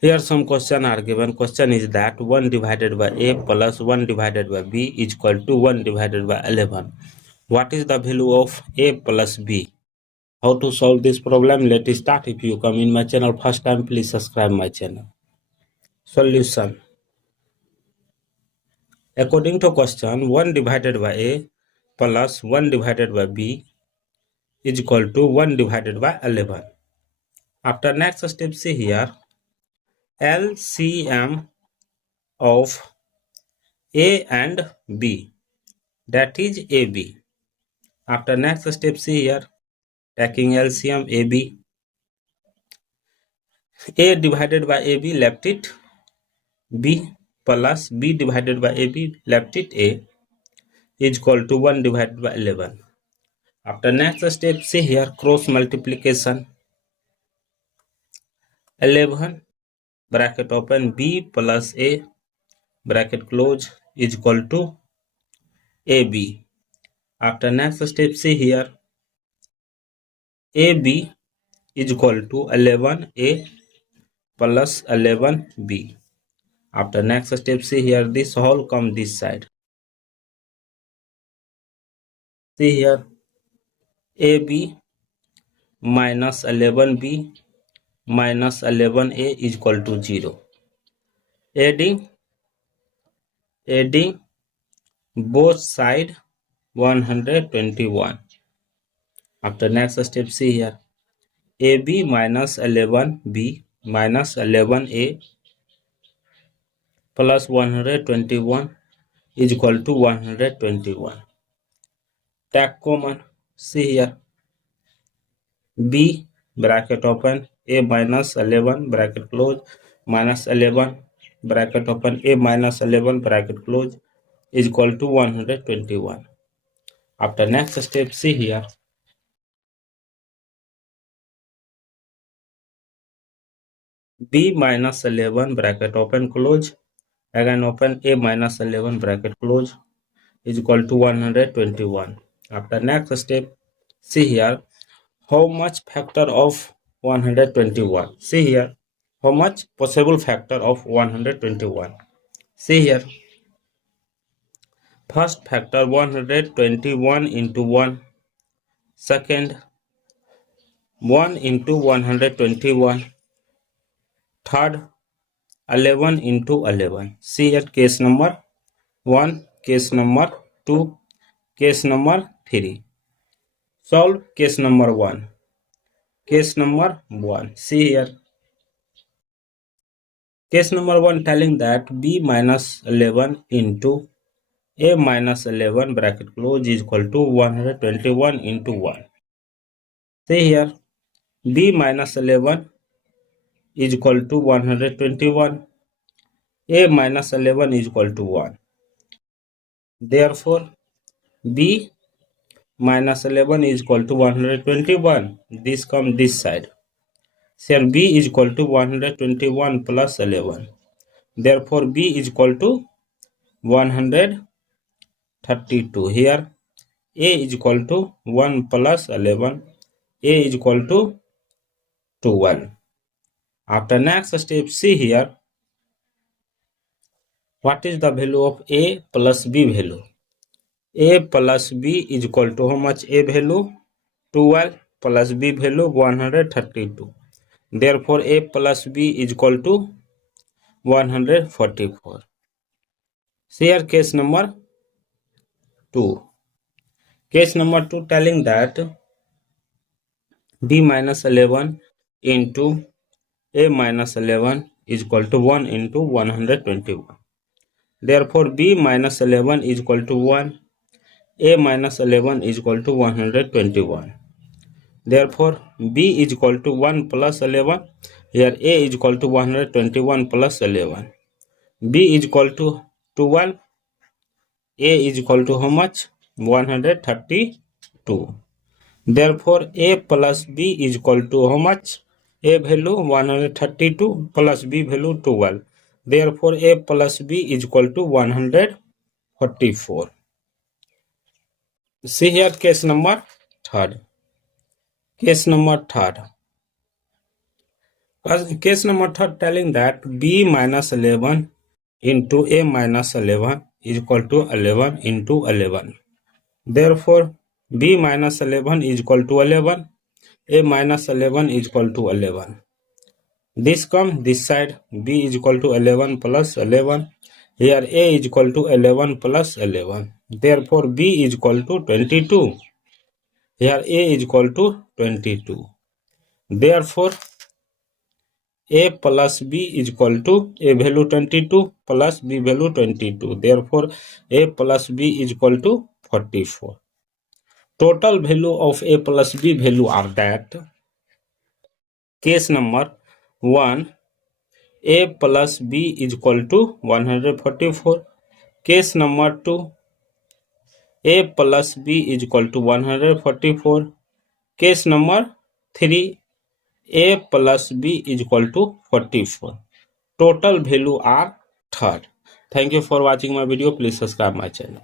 Here some question are given. Question is that 1 divided by a plus 1 divided by b is equal to 1 divided by 11. What is the value of a plus b? How to solve this problem? Let us start. If you come in my channel first time, please subscribe my channel. Solution. According to question, 1 divided by a plus 1 divided by b is equal to 1 divided by 11. After next step, see here, LCM of a and b, that is AB. After next step, see here, taking LCM AB, A divided by AB left it B plus B divided by AB left it A is equal to 1 divided by 11. After next step, see here, cross multiplication. 11 bracket open B plus A bracket close is equal to AB. After next step, see here, AB is equal to 11A plus 11B. After next step, see here, this whole come this side. See here, AB minus 11B minus 11A is equal to 0. Adding both side 121. After next step, see here, AB minus 11B minus 11A plus 121 is equal to 121. Take common. See here, B bracket open A minus 11 bracket close minus 11 bracket open A minus 11 bracket close is equal to 121. After next step, see here, B minus 11 bracket open close, again open A minus 11 bracket close is equal to 121. After next step, see here, how much factor of 121? See here, how much possible factor of 121? See here, first factor 121 into 1, second 1 into 121, third 11 into 11. See here, case number 1, case number 2, case number 3. Solve case number 1. Case number 1. See here, case number 1 telling that B minus 11 into A minus 11 bracket close is equal to 121 into 1. See here, B minus 11 is equal to 121. A minus 11 is equal to 1. Therefore, B minus 11 is equal to 121. This comes this side. Here B is equal to 121 plus 11. Therefore, B is equal to 132. Here A is equal to 1 plus 11. A is equal to 12. After next step, see here, what is the value of A plus B value? A plus B is equal to how much? A value 12 plus B value 132. Therefore, A plus B is equal to 144. See here, case number 2. Case number 2 telling that B minus 11 into A minus 11 is equal to 1 into 121. Therefore, B minus 11 is equal to 1. A minus 11 is equal to 121. Therefore, B is equal to 1 plus 11. Here A is equal to 121 plus 11. B is equal to 12. A is equal to how much? 132. Therefore, A plus B is equal to how much? A value 132 plus B value 12. Therefore, A plus B is equal to 144. See here, case number 3. Case number 3. Case number 3 telling that b minus 11 into a minus 11 is equal to 11 into 11. Therefore, b minus 11 is equal to 11, a minus 11 is equal to 11. This comes this side, b is equal to 11 plus 11. Here a is equal to 11 plus 11. Therefore, b is equal to 22. Here a is equal to 22. Therefore, a plus b is equal to a value 22 plus b value 22. Therefore, a plus b is equal to 44. Total value of a plus b value are that case number 1, a plus b is equal to 144. Case number 2, a plus b is equal to 144. Case number 3, a plus b is equal to 44. Total value are third. Thank you for watching my video. Please subscribe my channel.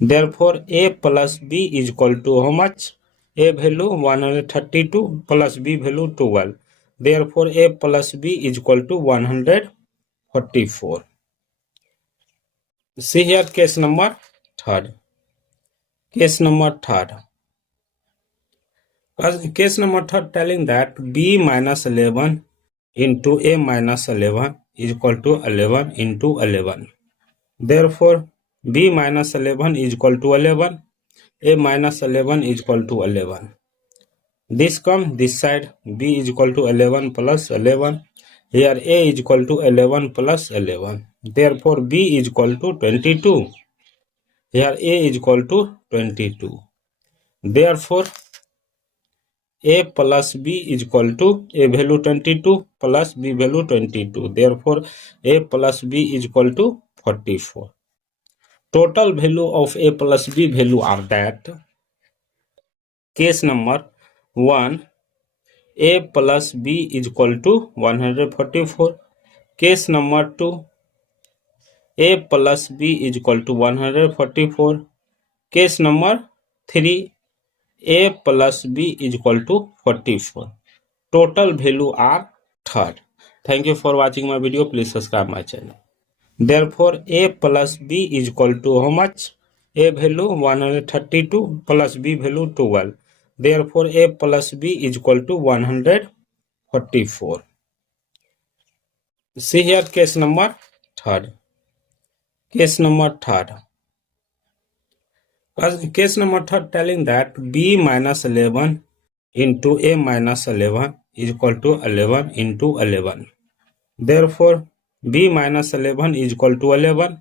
Therefore, a plus b is equal to how much? A value 132 plus b value 12. Therefore, a plus b is equal to 144. See here case number third. Case number third. Case number third telling that b minus 11 into a minus 11 is equal to 11 into 11. Therefore, b minus 11 is equal to 11, a minus 11 is equal to 11. This comes this side, b is equal to 11 plus 11. Here a is equal to 11 plus 11. Therefore, b is equal to 22. Here a is equal to 22. Therefore, a plus b is equal to a value 22 plus b value 22. Therefore, a plus b is equal to 44. Total value of a plus b value are that case number 1, a plus b is equal to 144. Case number 2, a plus b is equal to 144. Case number 3, a plus b is equal to 44. Total value are third. Thank you for watching my video. Please subscribe my channel. Therefore, a plus b is equal to how much? A value 132 plus b value 12. Therefore, a plus b is equal to 144. See here case number third. Case number third. Case number third telling that b minus 11 into a minus 11 is equal to 11 into 11. Therefore, b minus 11 is equal to 11,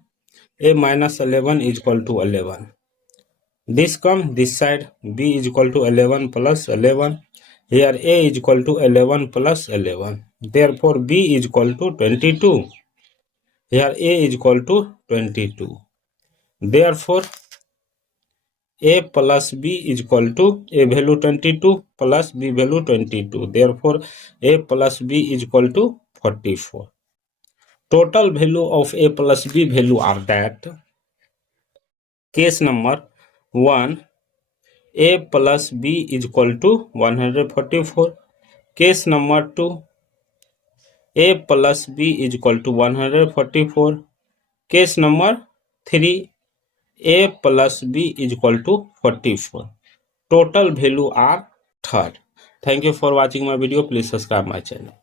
a minus 11 is equal to 11. This comes this side, b is equal to 11 plus 11. Here a is equal to 11 plus 11. Therefore, b is equal to 22. Here a is equal to 22. Therefore, a plus b is equal to a value 22 plus b value 22. Therefore, a plus b is equal to 44. Total value of a plus b value are that case number 1, a plus b is equal to 144. Case number 2, a plus b is equal to 144. Case number 3, a plus b is equal to 44. Total value are third. Thank you for watching my video. Please subscribe my channel.